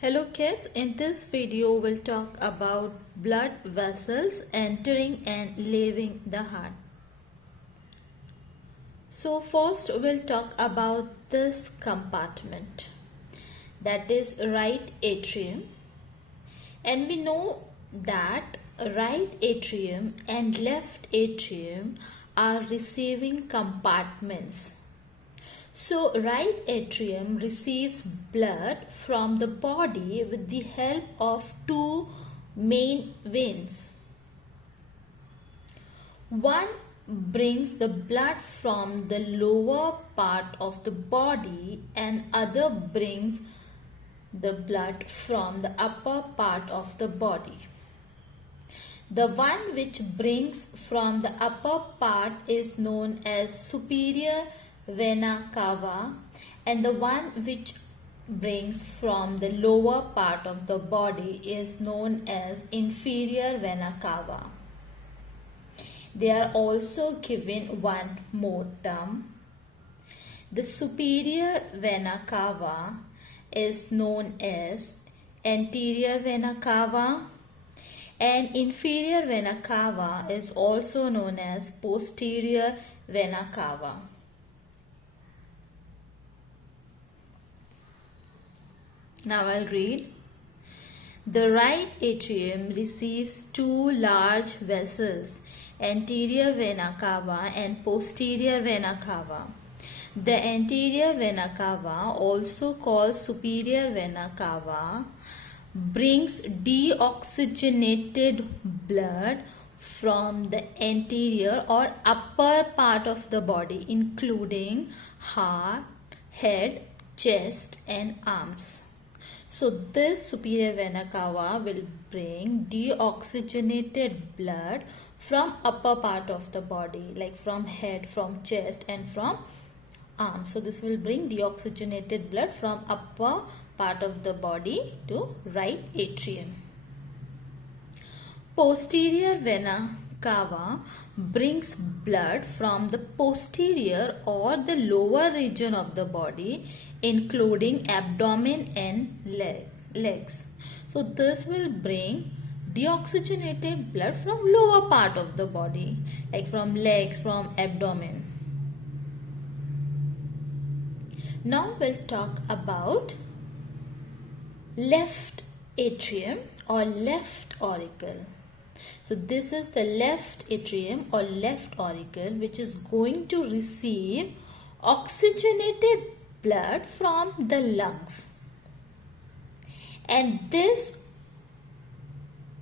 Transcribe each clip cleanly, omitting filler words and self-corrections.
Hello kids, in this video we'll talk about blood vessels entering and leaving the heart. So first we'll talk about this compartment, that is right atrium, and we know that right atrium and left atrium are receiving compartments. So right atrium receives blood from the body with the help of two main veins. One brings the blood from the lower part of the body and other brings the blood from the upper part of the body. The one which brings from the upper part is known as superior vena cava, and the one which brings from the lower part of the body is known as inferior vena cava. They are also given one more term. The superior vena cava is known as anterior vena cava, and inferior vena cava is also known as posterior vena cava. Now I'll read. The right atrium receives two large vessels, anterior vena cava and posterior vena cava. The anterior vena cava, also called superior vena cava, brings deoxygenated blood from the anterior or upper part of the body, including heart, head, chest and arms. So this superior vena cava will bring deoxygenated blood from upper part of the body, like from head, from chest and from arms. So this will bring deoxygenated blood from upper part of the body to right atrium. Posterior vena cava brings blood from the posterior or the lower region of the body, including abdomen and legs. So this will bring deoxygenated blood from lower part of the body, like from legs, from abdomen. Now we'll talk about left atrium or left auricle. So this is the left atrium or left auricle, which is going to receive oxygenated blood from the lungs. And this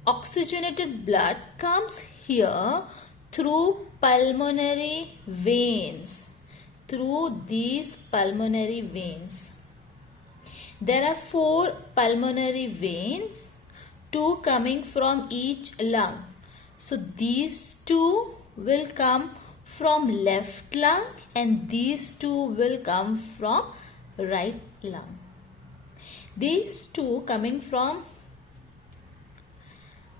oxygenated blood comes here through pulmonary veins, through these pulmonary veins. There are 4 pulmonary veins, 2 coming from each lung. So these 2 will come from left lung and these 2 will come from right lung. These 2 coming from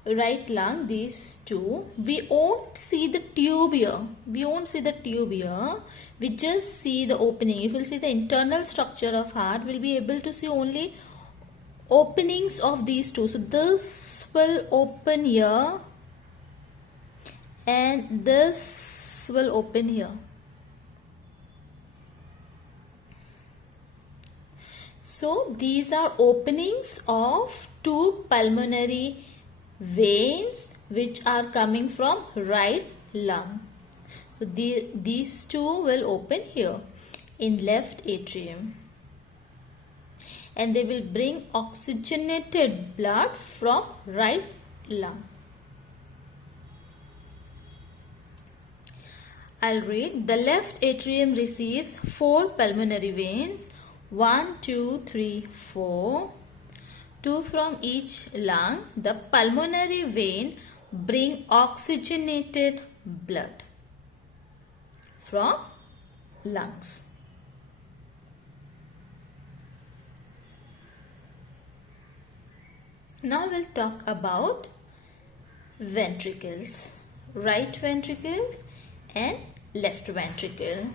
right lung, these 2, we won't see the tube here. We just see the opening. If we'll see the internal structure of heart, we'll be able to see only openings of these 2. So this will open here and this will open here. So these are openings of 2 pulmonary veins which are coming from right lung. So these 2 will open here in left atrium, and they will bring oxygenated blood from right lung. I'll read. The left atrium receives 4 pulmonary veins, 1, 2, 3, 4. 2 from each lung. The pulmonary vein bring oxygenated blood from lungs. Now we'll talk about ventricles, right ventricles and left ventricle.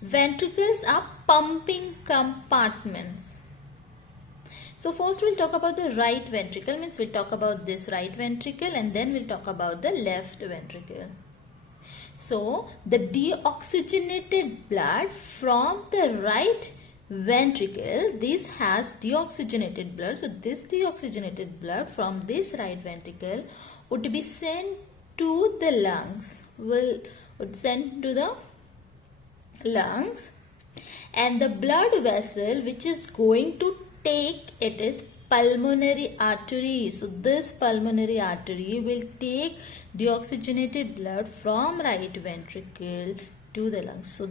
Ventricles are pumping compartments. So first we'll talk about the right ventricle, means we'll talk about this right ventricle, and then we'll talk about the left ventricle. So the deoxygenated blood from the right ventricle, this has deoxygenated blood. So this deoxygenated blood from this right ventricle would be sent to the lungs, would send to the lungs, and the blood vessel which is going to take it is pulmonary artery. So this pulmonary artery will take deoxygenated blood from right ventricle to the lungs. So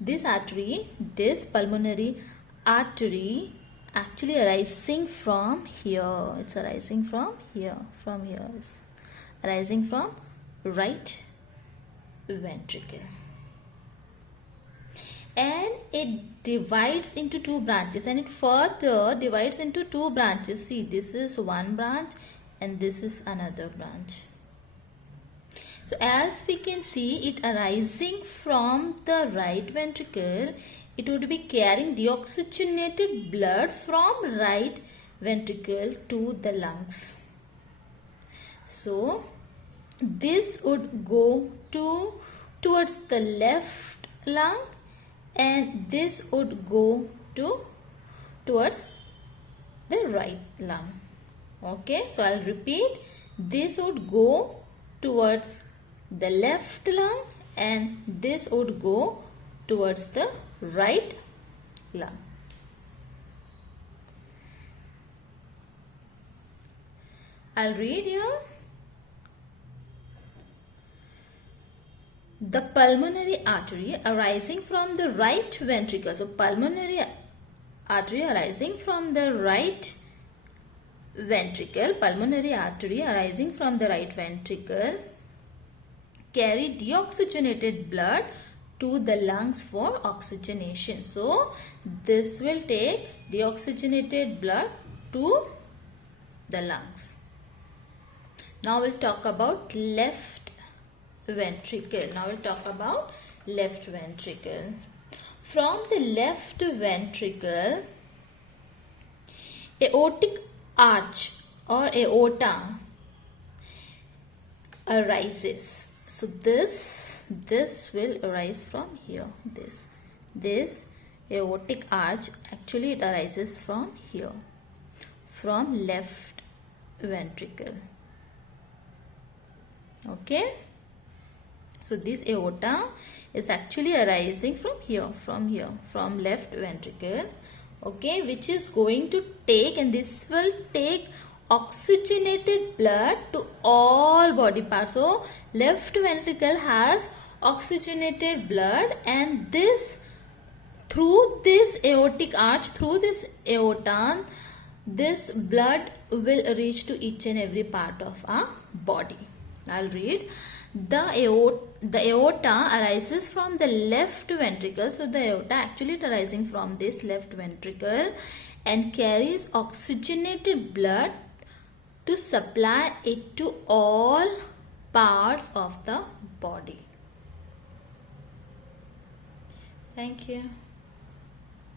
this artery, this pulmonary artery actually arising from here. It's arising from here. It's arising from right ventricle. And it divides into two branches, and it further divides into two branches. See, this is one branch and this is another branch. So as we can see, it arising from the right ventricle, it would be carrying deoxygenated blood from right ventricle to the lungs. So this would go towards the left lung, and this would go towards the right lung. Okay, so I'll repeat. This would go towards the left lung, and this would go towards the right lung. I'll read here. The pulmonary artery arising from the right ventricle. So pulmonary artery arising from the right ventricle, pulmonary artery arising from the right ventricle carry deoxygenated blood to the lungs for oxygenation. So this will take deoxygenated blood to the lungs. Now we'll talk about left ventricle. From the left ventricle, aortic arch or aorta arises. So this will arise from here. This aortic arch, actually it arises from here, from left ventricle. Okay, so this aorta is actually arising from left ventricle. Okay, which is going to take, and this will take oxygenated blood to all body parts. So left ventricle has oxygenated blood, and through this aortic arch, through this aorta, this blood will reach to each and every part of our body. I'll read. The aorta arises from the left ventricle. So the aorta actually arising from this left ventricle and carries oxygenated blood to supply it to all parts of the body. Thank you.